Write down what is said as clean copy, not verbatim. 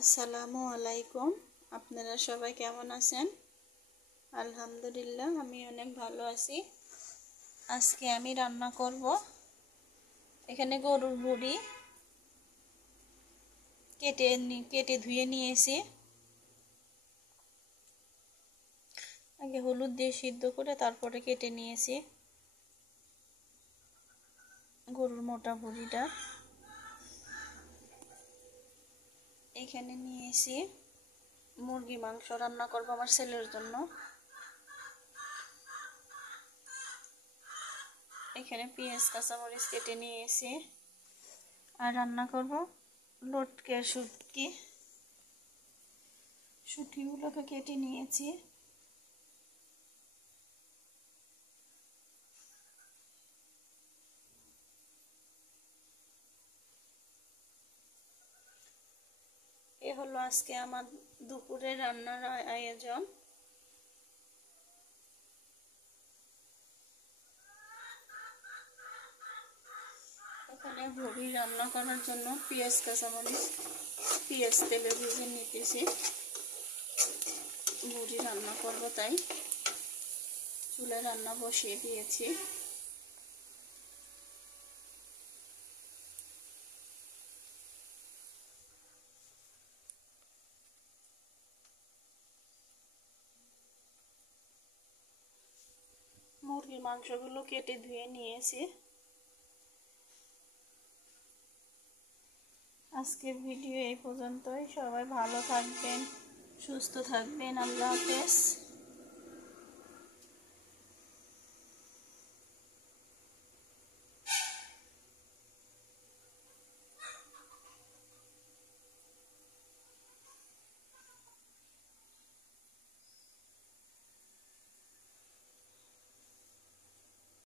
আসসালামু আলাইকুম। আপনারা সবাই কেমন আছেন? আলহামদুলিল্লাহ, আমি অনেক ভালো আছি। আজকে আমি রান্না করব, এখানে গরুর বড়ি কেটে ধুয়ে নিয়েছি। আগে হলুদ দিয়ে সিদ্ধ করে তারপরে কেটে নিয়েছি গরুর মোটা বড়িটা। এখানে নিয়েছি মুরগি মাংস রান্না করব আমার ছেলের জন্য। এখানে পেঁয়াজ কাঁচামরিচ কেটে নিয়েছি। আর রান্না করব লটকে শুটকিগুলোকে কেটে নিয়েছি। এ হলো আজকে আমার দুপুরে রান্নার আয়োজন। এখানে বড়ি রান্না করার জন্য পেঁয়াজ কাঁচামরিচ তেলে ভেজে নিতেছি। বড়ি রান্না করব তাই চুলায় রান্না বসিয়ে দিয়েছি। মুরগির মাংসগুলো কেটে ধুয়ে নিয়েছি। আজকের ভিডিও এই পর্যন্তই। সবাই ভালো থাকবেন, সুস্থ থাকবেন। আল্লাহ হাফেজ।